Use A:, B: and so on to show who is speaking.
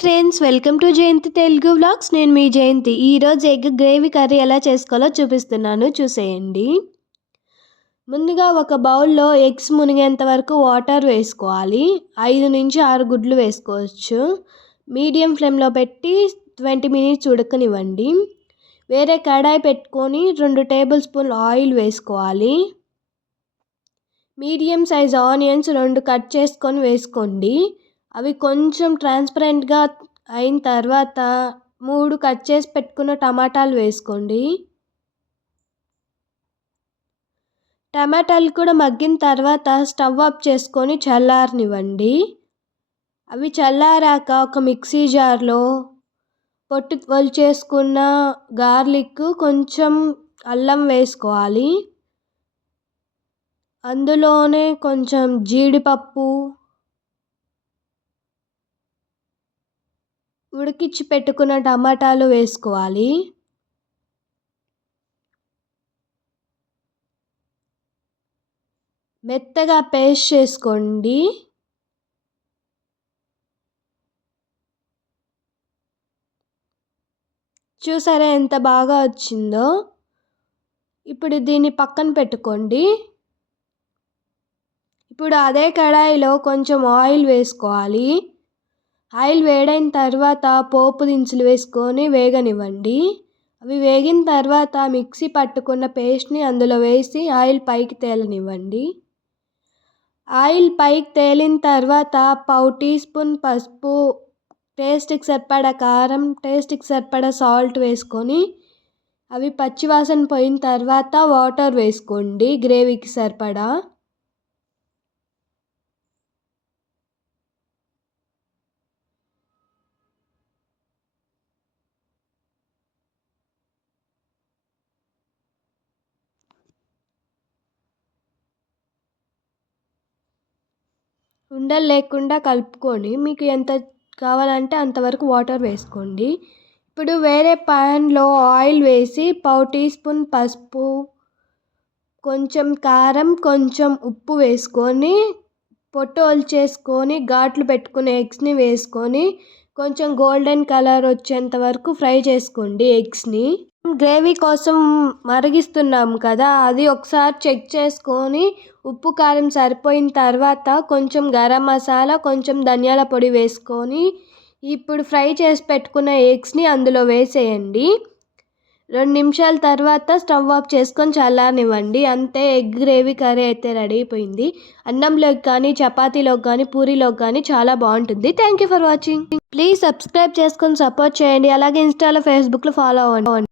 A: Friends welcome to Jayanthi Telugu vlogs. నేను మీ జయంతి. ఈరోజు ఎగ్ గ్రేవీ కర్రీ ఎలా చేసుకోవాలో చూపిస్తున్నాను. చూసేయండి. ముందుగా ఒక బౌల్లో ఎగ్స్ మునిగేంత వరకు వాటర్ వేసుకోవాలి. ఐదు నుంచి ఆరు గుడ్లు వేసుకోవచ్చు. మీడియం ఫ్లేమ్లో పెట్టి ట్వంటీ మినిట్స్ ఉడకనివ్వండి. వేరే కడాయి పెట్టుకొని రెండు టేబుల్ స్పూన్ ఆయిల్ వేసుకోవాలి. మీడియం సైజ్ ఆనియన్స్ రెండు కట్ చేసుకొని వేసుకోండి. అవి కొంచెం ట్రాన్స్పరెంట్గా అయిన తర్వాత మూడు కట్ చేసి పెట్టుకున్న టమాటాలు వేసుకోండి. టమాటాలు కూడా మగ్గిన తర్వాత స్టవ్ ఆఫ్ చేసుకొని చల్లారనివ్వండి. అవి చల్లారాక ఒక మిక్సీ జార్లో పొట్టు చేసుకున్న గార్లిక్ కొంచెం అల్లం వేసుకోవాలి. అందులోనే కొంచెం జీడిపప్పు ఉడికించి పెట్టుకున్న టమాటాలు వేసుకోవాలి. మెత్తగా పేస్ట్ చేసుకోండి. చూసారా ఎంత బాగా వచ్చిందో? ఇప్పుడు దీన్ని పక్కన పెట్టుకోండి. ఇప్పుడు అదే కడాయిలో కొంచెం ఆయిల్ వేసుకోవాలి. ఆయిల్ వేడైన తర్వాత పోపు దినుసులు వేసుకొని వేగనివ్వండి. అవి వేగిన తర్వాత మిక్సీ పట్టుకున్న పేస్ట్ని అందులో వేసి ఆయిల్ పైకి తేలనివ్వండి. ఆయిల్ పైకి తేలిన తర్వాత పావు టీ స్పూన్ పసుపు టేస్ట్కి సరిపడా కారం టేస్ట్కి సరిపడా సాల్ట్ వేసుకొని అవి పచ్చివాసన పోయిన తర్వాత వాటర్ వేసుకోండి గ్రేవీకి సరిపడా. ఉండలు లేకుండా కలుపుకొని మీకు ఎంత కావాలంటే అంతవరకు వాటర్ వేసుకోండి. ఇప్పుడు వేరే ప్యాన్లో ఆయిల్ వేసి పావు టీ స్పూన్ పసుపు కొంచెం కారం కొంచెం ఉప్పు వేసుకొని పొట్టు చేసుకొని ఘాట్లు పెట్టుకునే ఎగ్స్ని వేసుకొని కొంచెం గోల్డెన్ కలర్ వచ్చేంత వరకు ఫ్రై చేసుకోండి ఎగ్స్ని. గ్రేవీ కోసం మరిగిస్తున్నాం కదా అది ఒకసారి చెక్ చేసుకొని ఉప్పు కారం సరిపోయిన తర్వాత కొంచెం గరం మసాలా కొంచెం ధనియాల పొడి వేసుకొని ఇప్పుడు ఫ్రై చేసి పెట్టుకున్న ఎగ్స్ని అందులో వేసేయండి. రెండు నిమిషాల తర్వాత స్టవ్ ఆఫ్ చేసుకొని చల్లారనివ్వండి. అంతే ఎగ్ గ్రేవీ కర్రీ అయితే రెడీ అయిపోయింది. అన్నంలోకి కానీ చపాతీలోకి కానీ పూరీలోకి కానీ చాలా బాగుంటుంది. Thank you for watching please subscribe చేసుకొని సపోర్ట్ చేయండి. అలాగే ఇన్స్టాలో ఫేస్బుక్లో ఫాలో అవ్వండి.